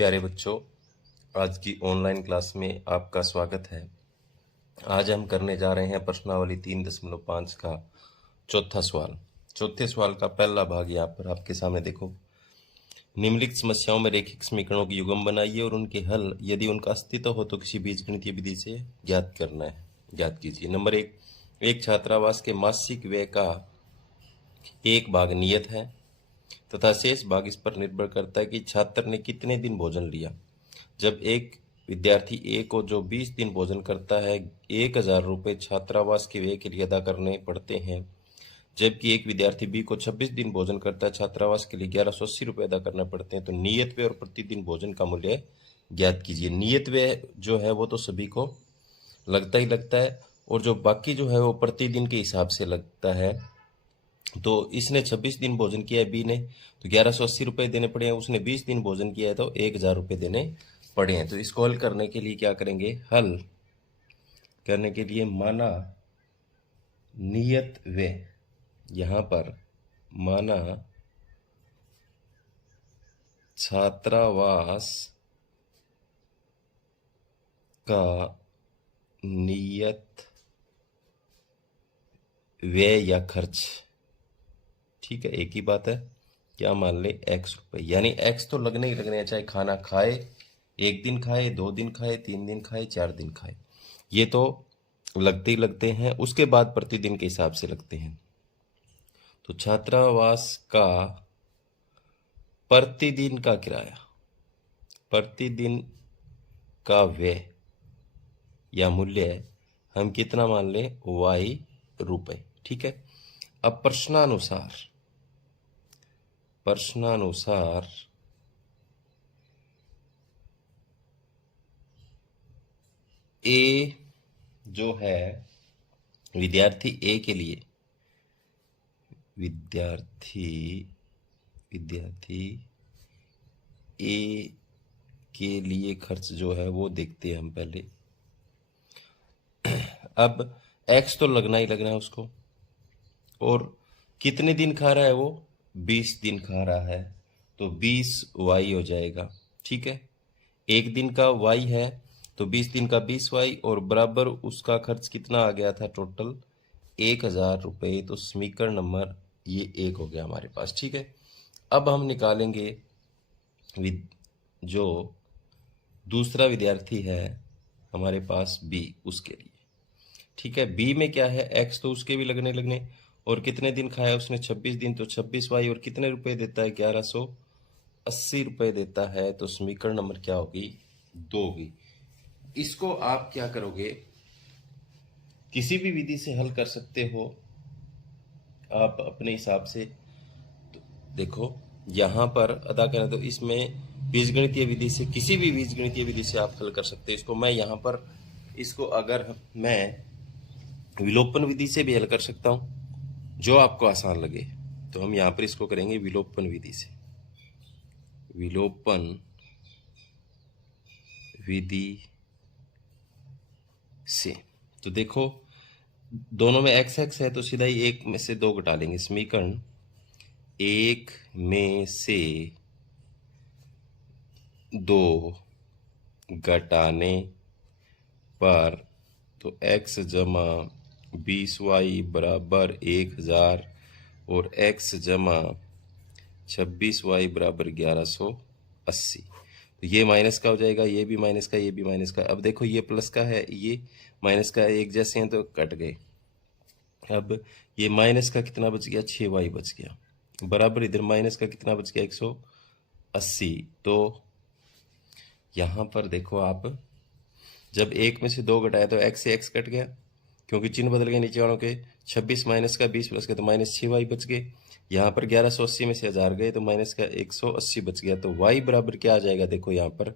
प्यारे बच्चों, आज की ऑनलाइन क्लास में आपका स्वागत है। आज हम करने जा रहे हैं प्रश्नावली 3.5 का चौथा सवाल। चौथे सवाल का पहला भाग यहाँ पर आपके सामने देखो। निम्नलिखित समस्याओं में रैखिक समीकरणों की युग्म बनाइए और उनके हल यदि उनका अस्तित्व हो तो किसी बीजगणितीय विधि से ज्ञात करना है। ज्ञात कीजिए। नंबर 1, एक छात्रावास के मासिक व्यय का एक भाग नियत है तथा शेष भाग इस पर निर्भर करता है कि छात्र ने कितने दिन भोजन लिया। जब एक विद्यार्थी ए को जो 20 दिन भोजन करता है 1000 रुपये छात्रावास के व्यय के लिए अदा करने पड़ते हैं, जबकि एक विद्यार्थी बी को 26 दिन भोजन करता है छात्रावास के लिए 1180 रुपये अदा करना पड़ते हैं। तो नियत व्यय और प्रतिदिन भोजन का मूल्य ज्ञात कीजिए। नियत व्यय जो है वो तो सभी को लगता ही लगता है, और जो बाकी जो है वो प्रतिदिन के हिसाब से लगता है। तो इसने 26 दिन भोजन किया है बी ने, तो 1180 रुपये देने पड़े हैं। उसने 20 दिन भोजन किया है तो 1000 रुपये देने पड़े हैं। तो इसको हल करने के लिए क्या करेंगे? हल करने के लिए माना नियत व्यय, यहाँ पर माना छात्रावास का नियत व्यय या खर्च, ठीक है, एक ही बात है। क्या मान ले? x रुपये, यानी x तो लगने ही लगने हैं, चाहे खाना खाए, 1 दिन खाए, 2 दिन खाए, 3 दिन खाए, 4 दिन खाए, ये तो लगते ही लगते हैं। उसके बाद प्रतिदिन के हिसाब से लगते हैं। तो छात्रावास का प्रतिदिन का किराया, प्रतिदिन का व्यय या मूल्य हम कितना मान ले? y रुपये, ठीक है। अब प्रश्नानुसार ए जो है विद्यार्थी ए के लिए, विद्यार्थी ए के लिए खर्च जो है वो देखते हैं हम पहले। अब x तो लगना ही लगना है उसको, और कितने दिन खा रहा है वो? 20 दिन खा रहा है, तो 20 y हो जाएगा, ठीक है। 1 दिन का y है तो 20 दिन का 20 y, और बराबर उसका खर्च कितना आ गया था? टोटल 1000 रुपये। तो समीकरण नंबर ये 1 हो गया हमारे पास, ठीक है। अब हम निकालेंगे जो दूसरा विद्यार्थी है हमारे पास बी, उसके लिए, ठीक है। बी में क्या है? x तो उसके भी लगने, और कितने दिन खाया उसने? 26 दिन, तो 26y, और कितने रुपए देता है? 1180 रुपये देता है। तो समीकरण नंबर क्या होगी? 2 होगी। इसको आप क्या करोगे? किसी भी विधि से हल कर सकते हो आप अपने हिसाब से। तो देखो यहाँ पर अदा करें तो इसमें बीजगणितीय विधि से, किसी भी बीजगणितीय विधि से आप हल कर सकते हैं इसको। मैं यहाँ पर इसको अगर मैं विलोपन विधि से भी हल कर सकता हूँ, जो आपको आसान लगे। तो हम यहाँ पर इसको करेंगे विलोपन विधि से। विलोपन विधि से तो देखो दोनों में x x है, तो सीधा ही 1 में से 2 घटा लेंगे। समीकरण 1 में से 2 घटाने पर तो x जमा 20y बराबर 1000 और x जमा 26y बराबर 1180। तो ये माइनस का हो जाएगा, ये भी माइनस का, ये भी माइनस का। अब देखो ये प्लस का है, ये माइनस का है, एक जैसे हैं तो कट गए। अब ये माइनस का कितना बच गया? 6y बच गया, बराबर इधर माइनस का कितना बच गया? 180। तो यहाँ पर देखो आप, जब 1 में से 2 घटाया तो x से x कट गया, क्योंकि चिन्ह बदल गए नीचे वालों के। 26 माइनस का 20 प्लस का, तो माइनस 6y बच गए। यहाँ पर 1180 में से 1000 गए तो माइनस का 180 बच गया। तो y बराबर क्या आ जाएगा? देखो यहाँ पर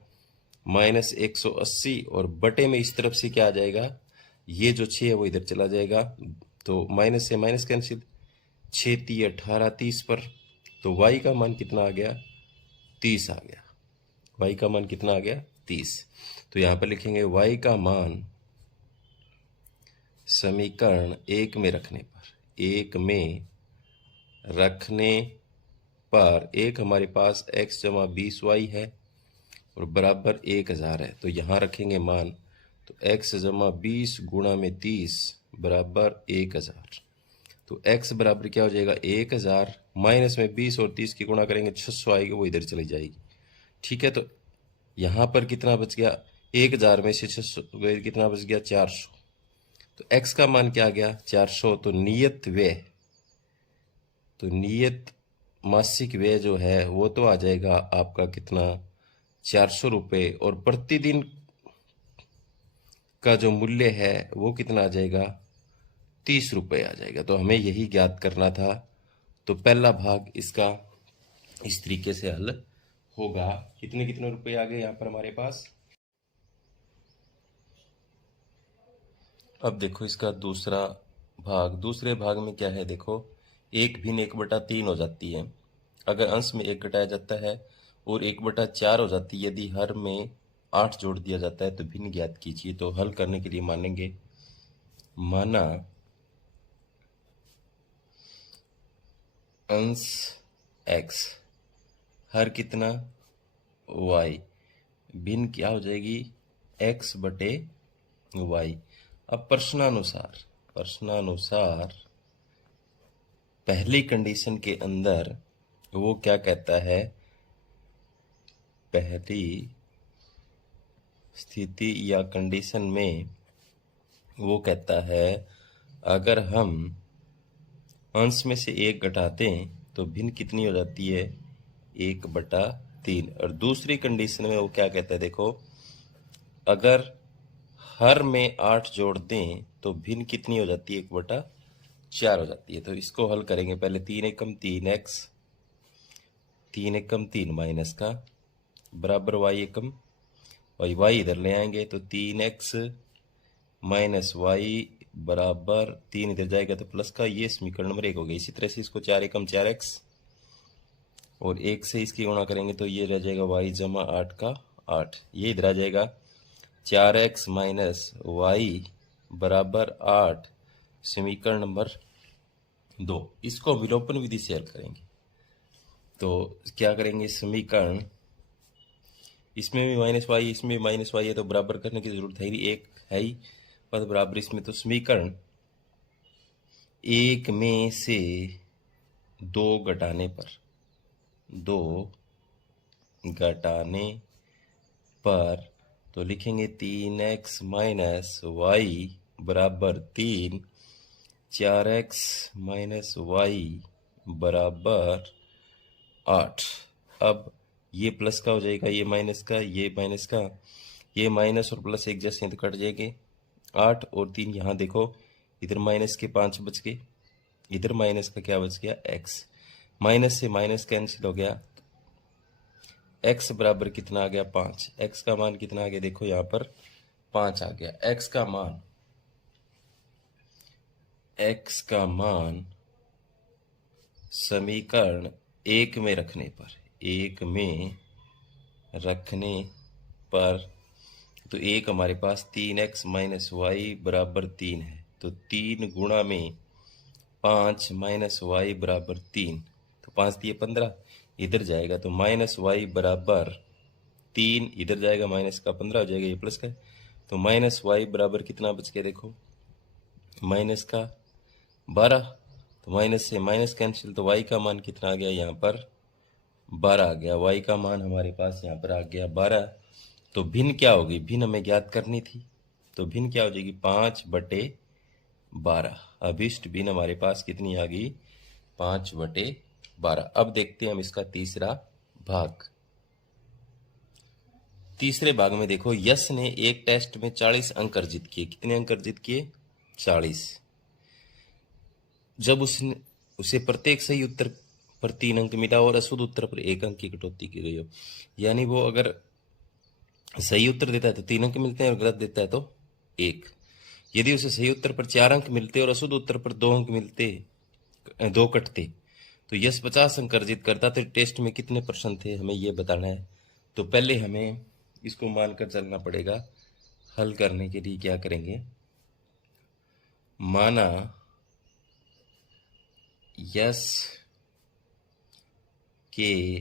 माइनस 180, और बटे में इस तरफ से क्या आ जाएगा? ये जो 6 है वो इधर चला जाएगा, तो माइनस से माइनस कैंसिल, 6 3 18 30 पर। तो y का मान कितना आ गया? 30 आ गया। y का मान कितना आ गया? 30। तो यहाँ पर लिखेंगे y का मान समीकरण 1 में रखने पर, एक हमारे पास x जमा 20y है, और बराबर 1000 है, तो यहाँ रखेंगे मान। तो x जमा 20 गुणा में 30 बराबर 1000। तो x बराबर क्या हो जाएगा 1000, माइनस में 20 और 30 की गुणा करेंगे 600 आएगी, वो इधर चली जाएगी। ठीक है, तो यहाँ पर कितना बच गया, 1000 में से 600 गए, कितना बच गया 400। तो x का मान क्या आ गया 400। तो नियत व्यय, तो नियत मासिक व्यय जो है वो तो आ जाएगा आपका कितना 400 रुपये, और प्रतिदिन का जो मूल्य है वो कितना आ जाएगा 30 रुपये आ जाएगा। तो हमें यही ज्ञात करना था। तो पहला भाग इसका इस तरीके से हल होगा। कितने कितने रुपए आ गए यहाँ पर हमारे पास। अब देखो इसका दूसरा भाग। दूसरे भाग में क्या है, देखो 1/1/3 हो जाती है अगर अंश में 1 घटाया जाता है, और 1/4 हो जाती है यदि हर में 8 जोड़ दिया जाता है। तो भिन्न ज्ञात कीजिए। तो हल करने के लिए मानेंगे, माना अंश x, हर कितना y, भिन्न क्या हो जाएगी x/y। अब प्रश्नानुसार पहली कंडीशन के अंदर वो क्या कहता है, पहली स्थिति या कंडीशन में वो कहता है अगर हम अंश में से 1 घटाते हैं तो भिन्न कितनी हो जाती है 1/3। और दूसरी कंडीशन में वो क्या कहता है, देखो अगर हर में 8 जोड़ दें तो भिन्न कितनी हो जाती है 1/4 हो जाती है। तो इसको हल करेंगे। पहले 3 एकम 3x, 3 एकम 3 माइनस का बराबर y एकम y इधर ले आएंगे। तो 3x माइनस y बराबर 3 इधर जाएगा तो प्लस का, ये समीकरण नंबर 1 हो गया। इसी तरह से इसको 4 एकम 4x और 1 से इसकी गुणा करेंगे तो ये रह जाएगा y जमा 8 का 8, ये इधर आ जाएगा। 4x माइनस y बराबर 8 समीकरण नंबर 2। इसको विलोपन विधि से हल करेंगे। तो क्या करेंगे, समीकरण इसमें भी माइनस वाई इसमें भी माइनस वाई है, तो बराबर करने की जरूरत है ही, एक है ही पद बराबर इसमें। तो समीकरण 1 में से 2 घटाने पर तो लिखेंगे 3x माइनस वाई बराबर 3, 4x माइनस वाई बराबर 8। अब ये प्लस का हो जाएगा, ये माइनस का, ये माइनस का, ये माइनस और प्लस एक जैसे तो कट जाएंगे। 8 और 3 यहाँ देखो, इधर माइनस के 5 बच गए, इधर माइनस का क्या बच गया x, माइनस से माइनस कैंसिल हो गया। x बराबर कितना आ गया 5। x का मान कितना आ गया, देखो यहाँ पर 5 आ गया। x का मान समीकरण 1 में रखने पर तो 1 हमारे पास 3x माइनस वाई बराबर 3 है। तो 3 गुणा में 5 माइनस वाई बराबर 3, तो 5 दिए 15 इधर जाएगा। तो माइनस वाई बराबर 3 इधर जाएगा, माइनस का 15 हो जाएगा, ये प्लस का। तो माइनस वाई बराबर कितना बच गया, देखो माइनस का 12। तो माइनस से माइनस कैंसिल, तो वाई का मान कितना आ गया यहाँ पर 12 आ गया। वाई का मान हमारे पास यहाँ पर आ गया 12। तो भिन्न क्या होगी, भिन्न हमें ज्ञात करनी थी। तो भिन्न क्या हो जाएगी 5/12। अभिष्ट भिन्न हमारे पास कितनी आ गई 5/12। अब देखते हैं हम इसका तीसरा भाग। तीसरे भाग में देखो, यश ने एक टेस्ट में 40 अंक अर्जित किए। कितने अंक अर्जित किए 40। जब उसे प्रत्येक सही उत्तर पर 3 अंक मिला और अशुद्ध उत्तर पर 1 अंक की कटौती की गई हो। यानी वो अगर सही उत्तर देता है तो 3 अंक मिलते हैं और गलत देता है तो 1। यदि उसे सही उत्तर पर 4 अंक मिलते और अशुद्ध उत्तर पर 2 अंक मिलते, 2 कटते, तो यश 50 अंक अर्जित करता। तो टेस्ट में कितने प्रश्न थे हमें ये बताना है। तो पहले हमें इसको मानकर चलना पड़ेगा। हल करने के लिए क्या करेंगे, माना यश के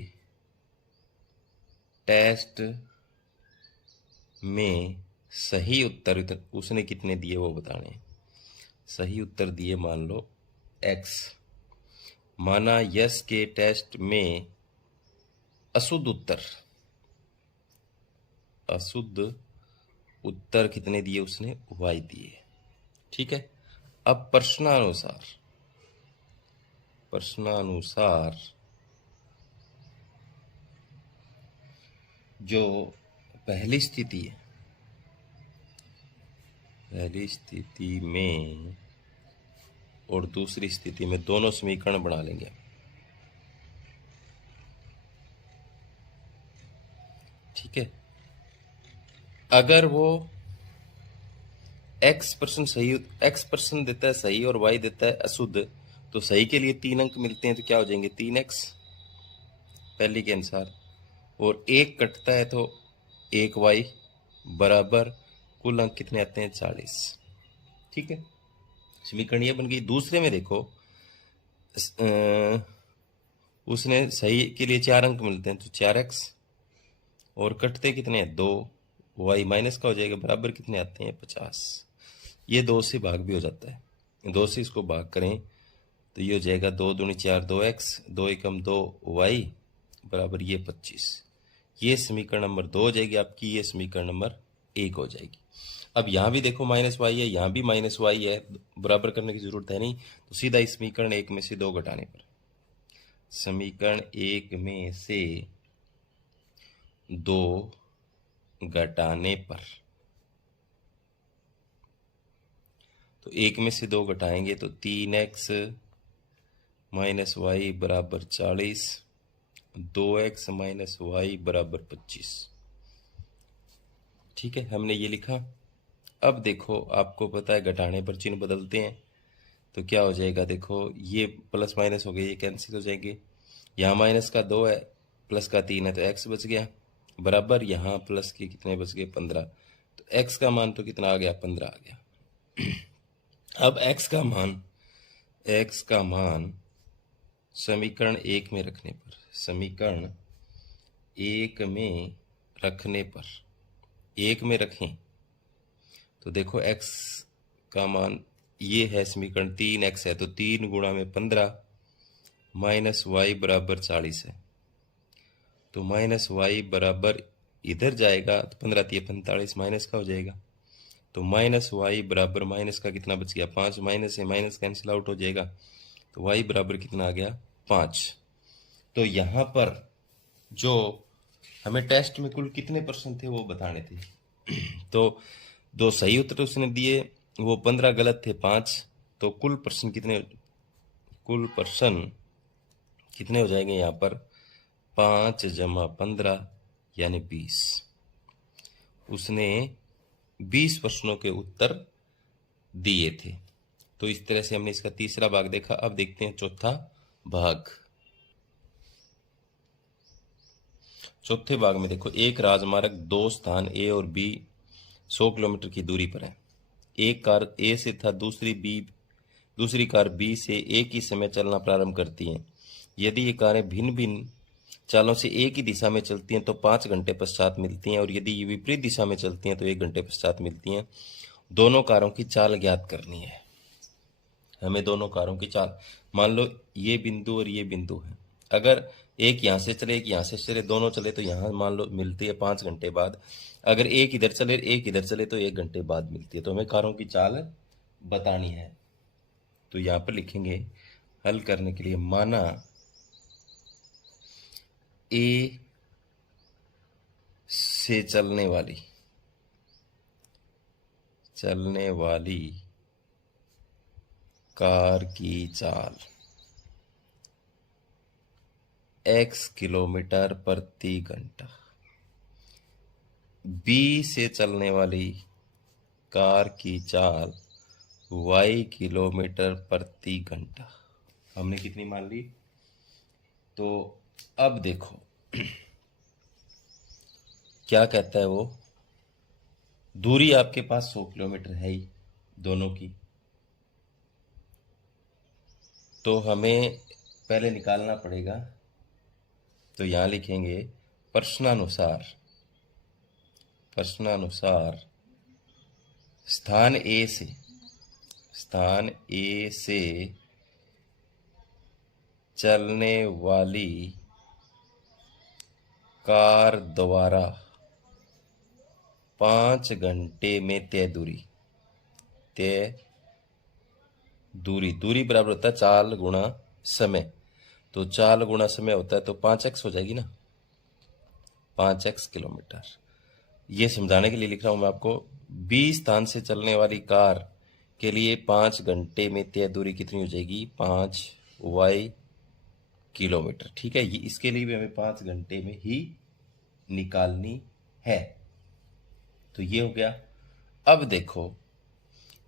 टेस्ट में सही उत्तर उसने कितने दिए वो बताने हैं। सही उत्तर दिए मान लो x, माना यस के टेस्ट में अशुद्ध उत्तर कितने दिए उसने, y दिए। ठीक है, अब प्रश्नानुसार जो पहली स्थिति में और दूसरी स्थिति में दोनों समीकरण बना लेंगे। ठीक है, अगर वो x% देता है सही और y देता है अशुद्ध, तो सही के लिए 3 अंक मिलते हैं, तो क्या हो जाएंगे 3x पहले के अनुसार, और 1 कटता है तो 1y बराबर कुल अंक कितने आते हैं 40। ठीक है, समीकरण ये बन गई। दूसरे में देखो उसने सही के लिए 4 अंक मिलते हैं, तो 4x और कटते कितने हैं 2y माइनस का हो जाएगा बराबर कितने आते हैं 50। ये 2 से भाग भी हो जाता है, 2 से इसको भाग करें तो ये हो जाएगा 2 दूनी 4 2x 2 एकम 2y बराबर ये 25। ये समीकरण नंबर 2 हो जाएगी आपकी, ये समीकरण नंबर 1 हो जाएगी। अब यहाँ भी देखो माइनस वाई है, यहाँ भी माइनस वाई है, बराबर करने की जरूरत है नहीं, तो सीधा इस समीकरण 1 में से 2 घटाने पर, समीकरण 1 में से 2 घटाने पर, तो 1 में से 2 घटाएंगे तो 3x माइनस वाई बराबर 40, 2x माइनस वाई बराबर 25। ठीक है, हमने ये लिखा। अब देखो आपको पता है घटाने पर चिन्ह बदलते हैं, तो क्या हो जाएगा, देखो ये प्लस माइनस हो गए, ये कैंसिल हो जाएंगे। यहाँ माइनस का 2 है, प्लस का 3 है, तो x बच गया बराबर, यहाँ प्लस के कितने बच गए 15, तो x का मान तो कितना आ गया 15 आ गया। अब x का मान समीकरण 1 में रखने पर, समीकरण 1 में रखने पर, 1 में रखें तो देखो x का मान ये है, समीकरण 3x है, तो 3 गुणा में 15 माइनस वाई बराबर 40 है, तो माइनस वाई बराबर इधर जाएगा तो 15 3 45 माइनस का हो जाएगा, तो माइनस वाई बराबर माइनस का कितना बच गया 5, माइनस से माइनस कैंसिल आउट हो जाएगा, तो वाई बराबर कितना आ गया 5। तो यहाँ पर जो हमें टेस्ट में कुल कितने प्रश्न थे वो बताने थे, तो 2 सही उत्तर उसने दिए, वो 15 गलत थे 5, तो कुल प्रश्न कितने हो जाएंगे यहाँ पर 5 जमा 15 यानी 20। उसने 20 प्रश्नों के उत्तर दिए थे। तो इस तरह से हमने इसका तीसरा भाग देखा। अब देखते हैं चौथा भाग। चौथे भाग में देखो, एक राजमार्ग 2 स्थान ए और बी 100 किलोमीटर की दूरी पर है। एक कार ए से तथा दूसरी कार बी से एक ही समय चलना प्रारंभ करती हैं। यदि ये कारें भिन्न भिन्न चालों से एक ही दिशा में चलती हैं तो 5 घंटे पश्चात मिलती हैं, और यदि ये विपरीत दिशा में चलती हैं तो 1 घंटे पश्चात मिलती हैं। दोनों कारों की चाल ज्ञात करनी है। हमें दोनों कारों की चाल, मान लो ये बिंदु और ये बिंदु है, अगर एक यहाँ से चले एक यहाँ से चले, दोनों चले तो यहाँ मान लो मिलती है 5 घंटे बाद। अगर एक इधर चले एक इधर चले तो 1 घंटे बाद मिलती है। तो हमें कारों की चाल बतानी है। तो यहाँ पर लिखेंगे हल करने के लिए, माना ए से चलने वाली कार की चाल x किलोमीटर प्रति घंटा, बी से चलने वाली कार की चाल y किलोमीटर प्रति घंटा। हमने कितनी मान ली? तो अब देखो क्या कहता है वो, दूरी आपके पास 100 किलोमीटर है ही दोनों की, तो हमें पहले निकालना पड़ेगा। तो यहाँ लिखेंगे प्रश्नानुसार प्रश्नानुसार स्थान ए से चलने वाली कार द्वारा 5 घंटे में तय दूरी बराबर होता है चाल गुणा समय। तो चाल गुणा समय होता है तो 5x हो जाएगी ना, 5x किलोमीटर। ये समझाने के लिए लिख रहा हूं मैं आपको। बी स्थान से चलने वाली कार के लिए 5 घंटे में तय दूरी कितनी हो जाएगी, 5y किलोमीटर। ठीक है, ये इसके लिए भी हमें 5 घंटे में ही निकालनी है। तो ये हो गया। अब देखो,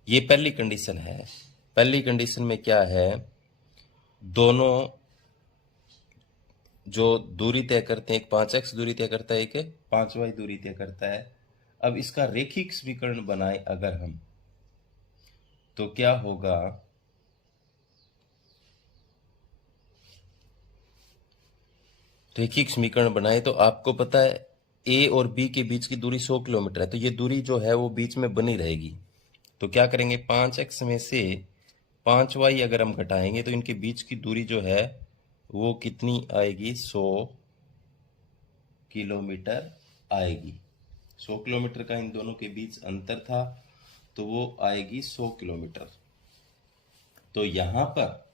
ये पहली कंडीशन है। पहली कंडीशन में क्या है, दोनों जो दूरी तय करते हैं, एक 5x दूरी तय करता है, एक 5y दूरी तय करता है। अब इसका रेखिक समीकरण बनाए अगर हम, तो क्या होगा, रेखिक समीकरण बनाए तो आपको पता है ए और बी के बीच की दूरी 100 किलोमीटर है, तो ये दूरी जो है वो बीच में बनी रहेगी। तो क्या करेंगे, 5x में से 5y अगर हम घटाएंगे तो इनके बीच की दूरी जो है वो कितनी आएगी, 100 किलोमीटर आएगी। 100 किलोमीटर का इन दोनों के बीच अंतर था, तो वो आएगी 100 किलोमीटर। तो यहां पर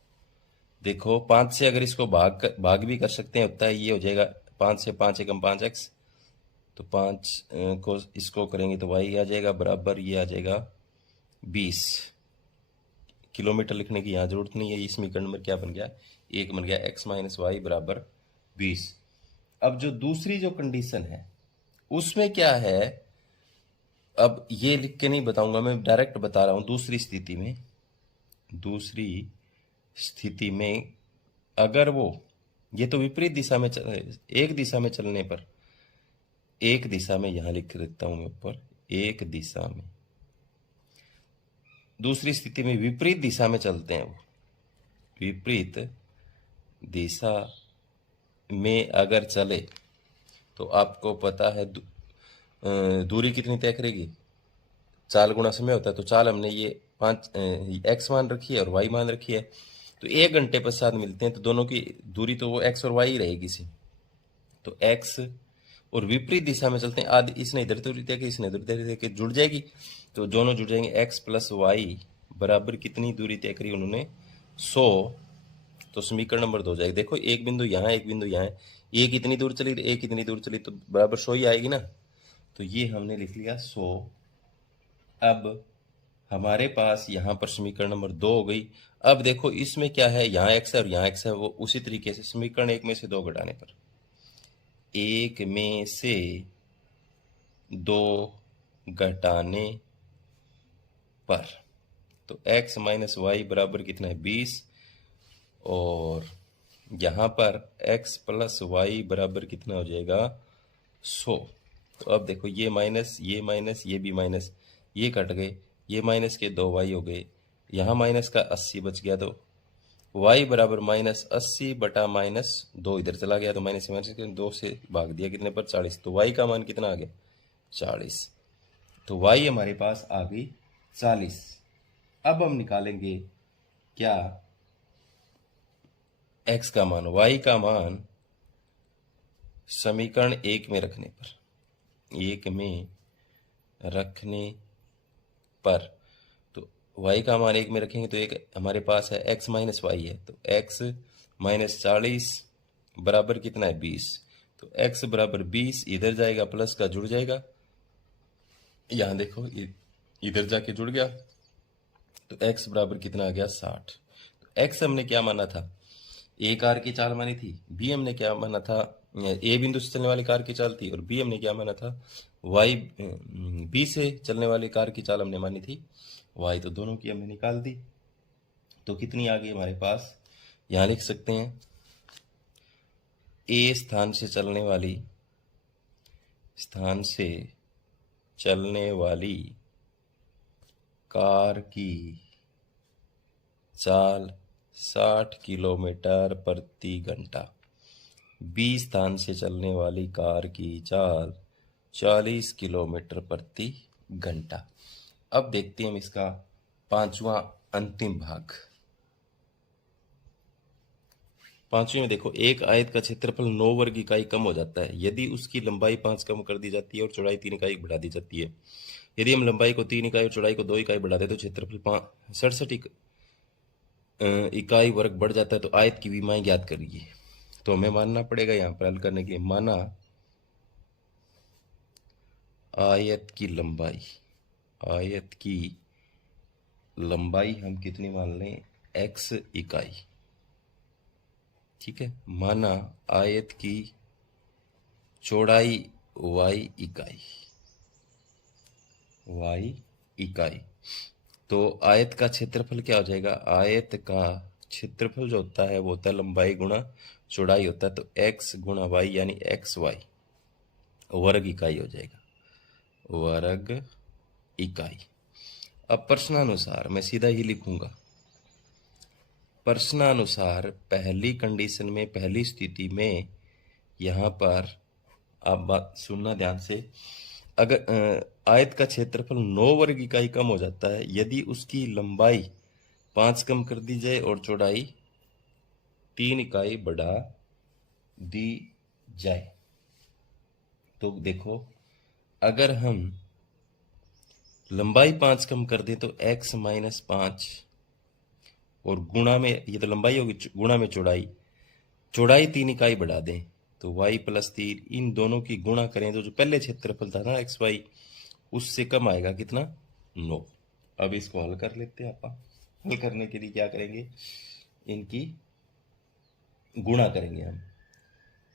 देखो, 5 से अगर इसको भाग भी कर सकते हैं, होता है ये हो जाएगा 5 से 5 एकम 5x, तो 5 को इसको करेंगे तो y आ जाएगा बराबर, ये आ जाएगा 20 किलोमीटर। लिखने की यहाँ जरूरत नहीं है। इस समीकरण में क्या बन गया, एक बन गया x माइनस वाई बराबर 20। अब जो दूसरी जो कंडीशन है उसमें क्या है, अब ये लिख के नहीं बताऊंगा मैं, डायरेक्ट बता रहा हूं। दूसरी स्थिति में अगर वो, ये तो विपरीत दिशा में एक दिशा में चलने पर, एक दिशा में यहां लिख देता हूं मैं ऊपर, एक दिशा में, दूसरी स्थिति में विपरीत दिशा में चलते हैं वो, विपरीत दिशा में अगर चले तो आपको पता है दूरी कितनी तय करेगी, चाल गुणा समय होता है। तो चाल हमने ये 5 x मान रखी है और y मान रखी है, तो 1 घंटे पश्चात मिलते हैं, तो दोनों की दूरी तो वो x और y ही रहेगी सी। तो x और विपरीत दिशा में चलते हैं, आदि इसने इधर दूरी तय की, इसने इधर दूरी तय की, जुड़ जाएगी, तो दोनों जुड़ जाएंगे। x प्लस वाई बराबर कितनी दूरी तय करी उन्होंने, 100। तो समीकरण नंबर 2 हो जाएगा। देखो, एक बिंदु यहाँ, एक बिंदु यहाँ है, ये कितनी दूर चली, एक कितनी दूर चली, तो बराबर 100 ही आएगी ना। तो ये हमने लिख लिया 100। अब हमारे पास यहाँ पर समीकरण नंबर 2 हो गई। अब देखो इसमें क्या है, यहाँ x है और यहाँ x है, वो उसी तरीके से समीकरण 1 में से 2 घटाने पर, 1 में से 2 घटाने पर, तो x माइनस वाई बराबर कितना है, 20, और यहाँ पर x प्लस वाई बराबर कितना हो जाएगा, 100। तो अब देखो, ये माइनस, ये भी माइनस, ये कट गए, ये माइनस के 2y हो गए, यहाँ माइनस का 80 बच गया, तो y बराबर माइनस 80 बटा माइनस 2 इधर चला गया, तो माइनस के 2 से भाग दिया कितने पर, 40। तो y का मान कितना आ गया, 40। तो y हमारे पास आ गई 40। अब हम निकालेंगे क्या, x का मान, y का मान समीकरण 1 में रखने पर, 1 में रखने पर, तो y का मान 1 में रखेंगे तो एक हमारे पास है x माइनस वाई है, तो x माइनस 40 बराबर कितना है, 20। तो x बराबर 20, इधर जाएगा प्लस का जुड़ जाएगा, यहां देखो इधर जाके जुड़ गया, तो x बराबर कितना आ गया, 60। तो x हमने क्या माना था, ए कार की चाल मानी थी, बी हमने क्या माना था, ए बिंदु से चलने वाली कार की चाल थी, और बी हमने क्या माना था, वाई, बी से चलने वाली कार की चाल हमने मानी थी वाई। तो दोनों की हमने निकाल दी, तो कितनी आ गई हमारे पास, यहां लिख सकते हैं, ए स्थान से चलने वाली कार की चाल 60 किलोमीटर प्रति घंटा, बी स्थान से चलने वाली कार की चाल 40 किलोमीटर प्रति घंटा। अब देखते हैं हम इसका पांचवा अंतिम भाग। पांचवें में देखो, एक आयत का क्षेत्रफल 9 वर्ग इकाई कम हो जाता है यदि उसकी लंबाई 5 कम कर दी जाती है और चौड़ाई 3 इकाई बढ़ा दी जाती है। यदि हम लंबाई को 3 इकाई और चौड़ाई को 2 इकाई बढ़ा दे तो क्षेत्रफल 67 इकाई वर्ग बढ़ जाता है। तो आयत की विमाएं ज्ञात करिए। तो हमें मानना पड़ेगा यहाँ पर हल करने के लिए, माना आयत की लंबाई हम कितनी मान लें, x इकाई। ठीक है, माना आयत की चौड़ाई y इकाई। तो आयत का क्षेत्रफल क्या हो जाएगा, आयत का क्षेत्रफल जो होता है वो होता है लंबाई गुणा चौड़ाई होता है। तो x गुणा y यानी xy वर्ग इकाई हो जाएगा, वर्ग इकाई। अब प्रश्नानुसार मैं सीधा ही लिखूंगा, प्रश्नानुसार पहली कंडीशन में, पहली स्थिति में यहाँ पर आप बात सुनना ध्यान से, अगर आयत का क्षेत्रफल 9 वर्ग इकाई कम हो जाता है यदि उसकी लंबाई 5 कम कर दी जाए और चौड़ाई 3 इकाई बढ़ा दी जाए। तो देखो, अगर हम लंबाई 5 कम कर दें तो x माइनस 5 और गुणा में, ये तो लंबाई होगी, गुणा में चौड़ाई 3 इकाई बढ़ा दें तो y प्लस 3, इन दोनों की गुणा करें तो जो पहले क्षेत्रफल था ना xy, उससे कम आएगा कितना, 9। अब इसको हल कर लेते हैं आप। हल करने के लिए क्या करेंगे, इनकी गुणा करेंगे हम।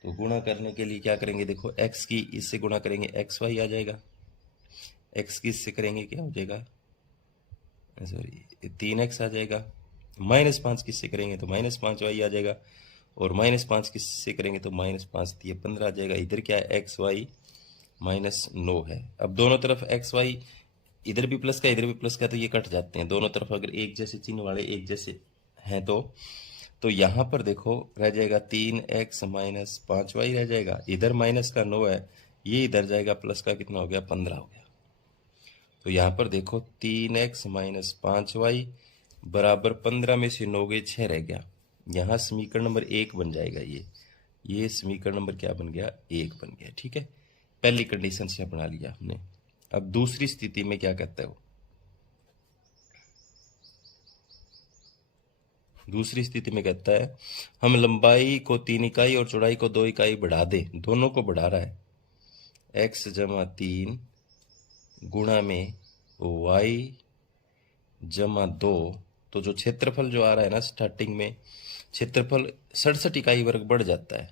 तो गुणा करने के लिए क्या करेंगे, देखो x की इससे गुणा करेंगे xy आ जाएगा, x की इससे करेंगे क्या हो जाएगा, सॉरी 3x आ जाएगा, माइनस 5 किससे करेंगे तो माइनस 5y आ जाएगा, और माइनस 5 किससे करेंगे तो माइनस 5 दिए 15 आ जाएगा। इधर क्या है, xy माइनस 9 है। अब दोनों तरफ xy, इधर भी प्लस का इधर भी प्लस का, तो ये कट जाते हैं दोनों तरफ, अगर एक जैसे चिन्ह वाले एक जैसे हैं तो यहाँ पर देखो रह जाएगा 3x माइनस 5y रह जाएगा, इधर माइनस का 9 है, ये इधर जाएगा प्लस का कितना हो गया, 15 हो गया। तो यहाँ पर देखो 3x माइनस 5y बराबर 15 में से 9 गए 6 रह गया। यहाँ समीकरण नंबर 1 बन जाएगा, ये समीकरण नंबर क्या बन गया, 1 बन गया। ठीक है, पहली कंडीशन से बना लिया हमने। अब दूसरी स्थिति में क्या कहता है वो, दूसरी स्थिति में कहता है हम लंबाई को 3 इकाई और चौड़ाई को 2 इकाई बढ़ा दें, दोनों को बढ़ा रहा है, x जमा 3 गुणा में y जमा 2। तो जो क्षेत्रफल जो आ रहा है ना स्टार्टिंग में, क्षेत्रफल 67 इकाई वर्ग बढ़ जाता है,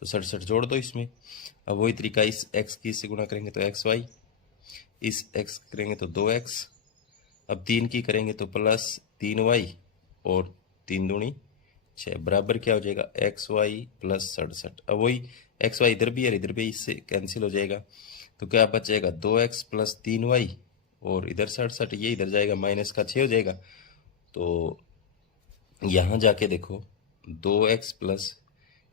तो 67 जोड़ दो इसमें। अब वही तरीका, इस x की इससे गुणा करेंगे तो xy, इस x करेंगे तो 2x, अब 3 की करेंगे तो प्लस 3y और 3 दूनी 6 बराबर क्या हो जाएगा, xy प्लस 67। अब वही xy इधर भी है इधर भी, इससे कैंसिल हो जाएगा, तो क्या बचेगा 2x प्लस 3y और इधर 67, ये इधर जाएगा माइनस का 6 हो जाएगा। तो यहाँ जाके देखो 2x प्लस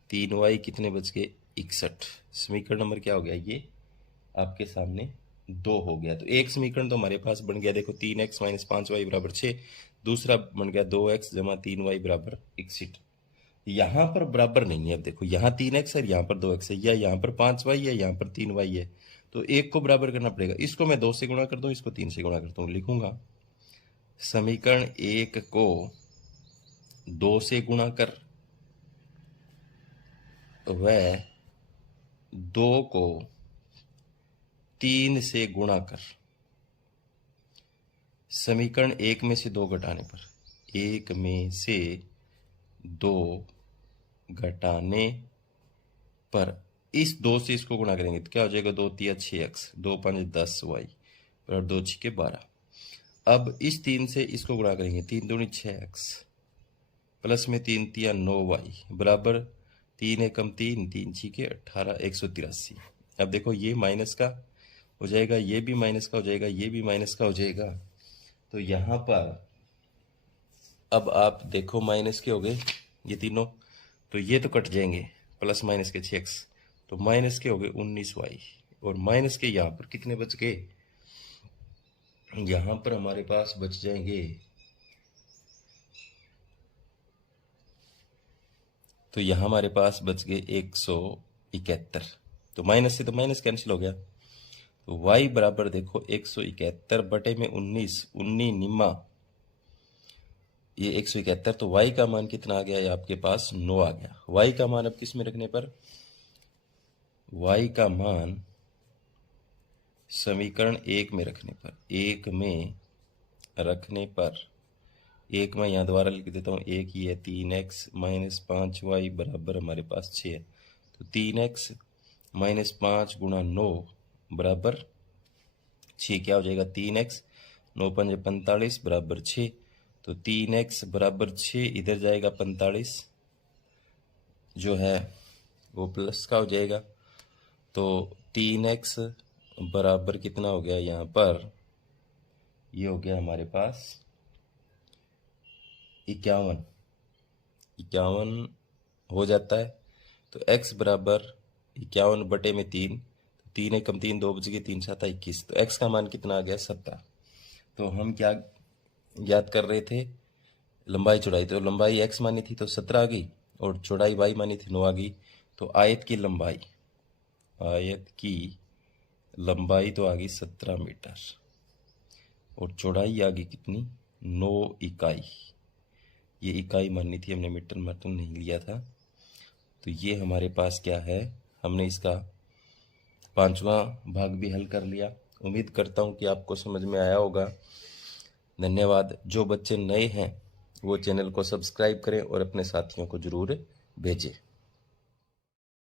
3y कितने बच गए, 61। समीकरण नंबर क्या हो गया, ये आपके सामने 2 हो गया। तो एक समीकरण तो हमारे पास बन गया, देखो 3x माइनस 5y बराबर 6, दूसरा बन गया 2x जमा 3y बराबर 61। यहाँ पर बराबर नहीं है, अब देखो यहाँ 3x है यहाँ पर 2x है, या यहाँ पर 5y है यहाँ पर 3y है, तो एक को बराबर करना पड़ेगा। इसको मैं 2 से गुणा कर दूं, इसको 3 से गुणा करता हूँ, लिखूंगा समीकरण 1 को 2 से गुणा कर, वह 2 को 3 से गुणा कर। समीकरण 1 में से 2 घटाने पर, 1 में से 2 घटाने पर इस 2 से इसको गुणा करेंगे तो क्या हो जाएगा, 2 तिया 6x, 2 5 10y और 2 6 12। अब इस 3 से इसको गुणा करेंगे, 3 दूनी 6x प्लस में 3 तिया 9y बराबर 3 एकम 3, 3 6 18, 183। अब देखो ये माइनस का हो जाएगा, ये भी माइनस का हो जाएगा, ये भी माइनस का हो जाएगा। तो यहाँ पर अब आप देखो माइनस के हो गए ये तीनों, तो ये तो कट जाएंगे, प्लस माइनस के 6x, तो माइनस के हो गए 19y और माइनस के यहाँ पर कितने बच गए, यहाँ पर हमारे पास बच जाएंगे, तो यहाँ हमारे पास बच गए 171। तो माइनस से तो माइनस कैंसिल हो गया। तो y बराबर देखो 171 बटे में 19, 19 निम्मा, ये 171। तो y का मान कितना आ गया, ये आपके पास 9 आ गया। y का मान अब किस में रखने पर, y का मान समीकरण 1 में रखने पर, 1 में रखने पर, 1 में यहाँ दोबारा लिख देता हूँ, 1 ही है, 3x माइनस 5y बराबर हमारे पास 6 है। तो 3x माइनस 5 गुणा 9 बराबर 6, क्या हो जाएगा 3x, 9 पंजे 45 बराबर 6। तो 3x बराबर 6, इधर जाएगा 45 जो है वो प्लस का हो जाएगा। तो 3x बराबर कितना हो गया, यहाँ पर ये हो गया हमारे पास 51 हो जाता है। तो x बराबर 51 बटे में 3, 3 एकम 3, 2 बच गए, 3 7 21। तो x का मान कितना आ गया 17। तो हम क्या याद कर रहे थे, लंबाई चौड़ाई, तो लंबाई x मानी थी तो 17 आ गई, और चौड़ाई y मानी थी 9 आ गई। तो आयत की लंबाई तो आ गई 17 मीटर, और चौड़ाई आ गई कितनी, 9 इकाई। ये इकाई माननी थी, हमने मीटर मतलब नहीं लिया था। तो ये हमारे पास क्या है, हमने इसका 5वां भाग भी हल कर लिया। उम्मीद करता हूँ कि आपको समझ में आया होगा। धन्यवाद। जो बच्चे नए हैं वो चैनल को सब्सक्राइब करें और अपने साथियों को ज़रूर भेजें।